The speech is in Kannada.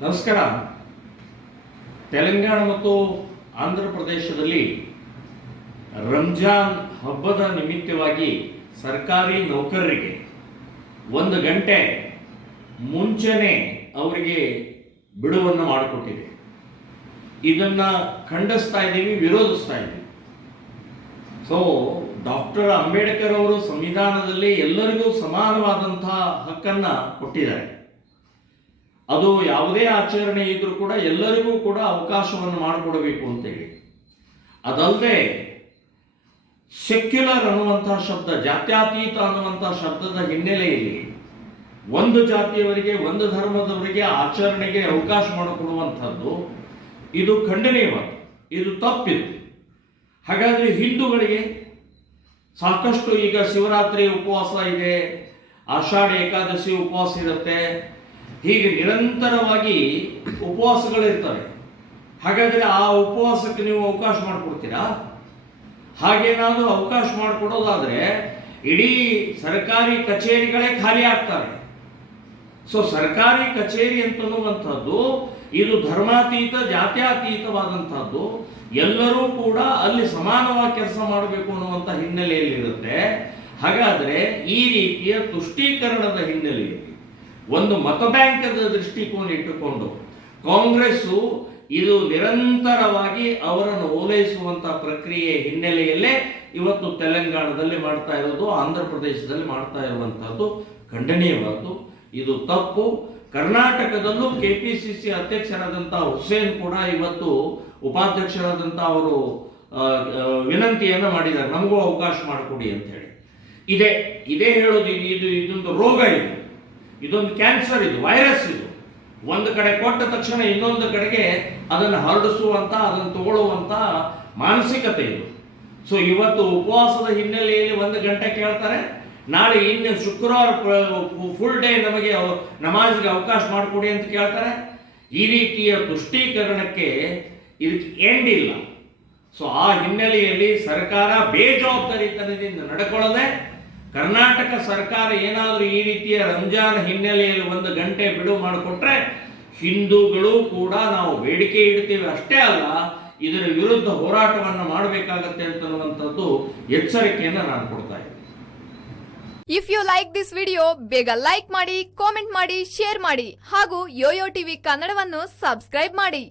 ನಮಸ್ಕಾರ. ತೆಲಂಗಾಣ ಮತ್ತು ಆಂಧ್ರ ಪ್ರದೇಶದಲ್ಲಿ ರಂಜಾನ್ ಹಬ್ಬದ ನಿಮಿತ್ತವಾಗಿ ಸರ್ಕಾರಿ ನೌಕರರಿಗೆ ಒಂದು ಗಂಟೆ ಮುಂಚೆನೆ ಅವರಿಗೆ ಬಿಡುವನ್ನು ಮಾಡಿಕೊಟ್ಟಿದೆ. ಇದನ್ನ ಖಂಡಿಸ್ತಾ ಇದ್ದೀವಿ, ವಿರೋಧಿಸ್ತಾ ಇದ್ದೀವಿ. ಸೊ ಡಾಕ್ಟರ್ ಅಂಬೇಡ್ಕರ್ ಅವರು ಸಂವಿಧಾನದಲ್ಲಿ ಎಲ್ಲರಿಗೂ ಸಮಾನವಾದಂತಹ ಹಕ್ಕನ್ನ ಕೊಟ್ಟಿದ್ದಾರೆ. ಅದು ಯಾವುದೇ ಆಚರಣೆ ಇದ್ರೂ ಕೂಡ ಎಲ್ಲರಿಗೂ ಕೂಡ ಅವಕಾಶವನ್ನು ಮಾಡಿಕೊಡಬೇಕು ಅಂತೇಳಿ. ಅದಲ್ಲದೆ ಸೆಕ್ಯುಲರ್ ಅನ್ನುವಂಥ ಶಬ್ದ, ಜಾತ್ಯಾತೀತ ಅನ್ನುವಂಥ ಶಬ್ದದ ಹಿನ್ನೆಲೆಯಲ್ಲಿ ಒಂದು ಜಾತಿಯವರಿಗೆ, ಒಂದು ಧರ್ಮದವರಿಗೆ ಆಚರಣೆಗೆ ಅವಕಾಶ ಮಾಡಿಕೊಡುವಂಥದ್ದು, ಇದು ಖಂಡನೀಯವಾದ ಇದು ತಪ್ಪಿದೆ. ಹಾಗಾದ್ರೆ ಹಿಂದೂಗಳಿಗೆ ಸಾಕಷ್ಟು ಈಗ ಶಿವರಾತ್ರಿ ಉಪವಾಸ ಇದೆ, ಆಷಾಢ ಏಕಾದಶಿ ಉಪವಾಸ ಇರುತ್ತೆ ಹೀಗೆ ನಿರಂತರವಾಗಿ ಉಪವಾಸಗಳಿರ್ತವೆ. ಹಾಗಾದ್ರೆ ಆ ಉಪವಾಸಕ್ಕೆ ನೀವು ಅವಕಾಶ ಮಾಡಿಕೊಡ್ತೀರಾ? ಹಾಗೇನಾದರೂ ಅವಕಾಶ ಮಾಡಿಕೊಡೋದಾದರೆ ಇಡೀ ಸರ್ಕಾರಿ ಕಚೇರಿಗಳೇ ಖಾಲಿ ಆಗ್ತವೆ. ಸೊ ಸರ್ಕಾರಿ ಕಚೇರಿ ಅಂತನ್ನುವಂಥದ್ದು, ಇದು ಧರ್ಮಾತೀತ, ಜಾತ್ಯತೀತವಾದಂಥದ್ದು, ಎಲ್ಲರೂ ಕೂಡ ಅಲ್ಲಿ ಸಮಾನವಾಗಿ ಕೆಲಸ ಮಾಡಬೇಕು ಅನ್ನುವಂಥ ಹಿನ್ನೆಲೆಯಲ್ಲಿರುತ್ತೆ. ಹಾಗಾದರೆ ಈ ರೀತಿಯ ತುಷ್ಟೀಕರಣದ ಹಿನ್ನೆಲೆಯಲ್ಲಿ ಒಂದು ಮತ ಬ್ಯಾಂಕದ ದೃಷ್ಟಿಕೋನ ಇಟ್ಟುಕೊಂಡು ಕಾಂಗ್ರೆಸ್ಸು ಇದು ನಿರಂತರವಾಗಿ ಅವರನ್ನು ಓಲೈಸುವಂತಹ ಪ್ರಕ್ರಿಯೆ ಹಿನ್ನೆಲೆಯಲ್ಲೇ ಇವತ್ತು ತೆಲಂಗಾಣದಲ್ಲಿ ಮಾಡ್ತಾ ಇರೋದು, ಆಂಧ್ರ ಪ್ರದೇಶದಲ್ಲಿ ಮಾಡ್ತಾ ಇರುವಂತಹದ್ದು ಖಂಡನೀಯವಾದ್ದು. ಇದು ತಪ್ಪು. ಕರ್ನಾಟಕದಲ್ಲೂ ಕೆ ಪಿ ಸಿ ಸಿ ಅಧ್ಯಕ್ಷರಾದಂತಹ ಹುಸೇನ್ ಕೂಡ ಇವತ್ತು ಉಪಾಧ್ಯಕ್ಷರಾದಂತಹ ಅವರು ವಿನಂತಿಯನ್ನು ಮಾಡಿದ್ದಾರೆ. ನಮಗೂ ಅವಕಾಶ ಮಾಡಿಕೊಡಿ ಅಂತ ಹೇಳಿ. ಇದೆ, ಇದೇ ಹೇಳೋದು ಇದು, ಇದೊಂದು ರೋಗ ಇದು. ಇದೊಂದು ಕ್ಯಾನ್ಸರ್ ಇದು ವೈರಸ್ ಇದು. ಒಂದು ಕಡೆ ಕೊಟ್ಟ ತಕ್ಷಣ ಇನ್ನೊಂದು ಕಡೆಗೆ ಅದನ್ನು ಹರಡಿಸುವಂಥ ಅದನ್ನು ತಗೊಳ್ಳುವಂತ ಮಾನಸಿಕತೆ ಇದು. ಸೊ ಇವತ್ತು ಉಪವಾಸದ ಹಿನ್ನೆಲೆಯಲ್ಲಿ ಒಂದು ಗಂಟೆ ಕೇಳ್ತಾರೆ. ನಾಳೆ ಇನ್ನು ಶುಕ್ರವಾರ ಫುಲ್ ಡೇ ನಮಗೆ ನಮಾಜ್ಗೆ ಅವಕಾಶ ಮಾಡಿಕೊಡಿ ಅಂತ ಕೇಳ್ತಾರೆ. ಈ ರೀತಿಯ ತುಷ್ಟೀಕರಣಕ್ಕೆ ಇದಕ್ಕೆ ಎಂಡ್ ಇಲ್ಲ. ಸೊ ಆ ಹಿನ್ನೆಲೆಯಲ್ಲಿ ಸರ್ಕಾರ ಬೇಜವಾಬ್ದಾರಿತನದಿಂದ ನಡ್ಕೊಳ್ಳದೆ ಕರ್ನಾಟಕ ಸರ್ಕಾರ ಏನಾದರೂ ಈ ರೀತಿಯ ರಂಜಾನ್ ಹಿನ್ನೆಲೆಯಲ್ಲಿ ಒಂದು ಗಂಟೆ ಬಿಡುವು ಮಾಡಿಕೊಟ್ರೆ ಹಿಂದೂಗಳು ಕೂಡ ನಾವು ಬೇಡಿಕೆ ಇಡ್ತೀವಿ. ಅಷ್ಟೇ ಅಲ್ಲ, ಇದರ ವಿರುದ್ಧ ಹೋರಾಟವನ್ನು ಮಾಡಬೇಕಾಗತ್ತೆ ಅಂತನ್ನುವಂಥದ್ದು ಎಚ್ಚರಿಕೆಯನ್ನು ನಾನು ಕೊಡ್ತಾ if you like this video ಬೇಗ ಲೈಕ್ ಮಾಡಿ ಕಾಮೆಂಟ್ ಮಾಡಿ ಶೇರ್ ಮಾಡಿ ಹಾಗೂ ಯೋಯೋ ಟಿವಿ ಕನ್ನಡವನ್ನು ಸಬ್ಸ್ಕ್ರೈಬ್ ಮಾಡಿ.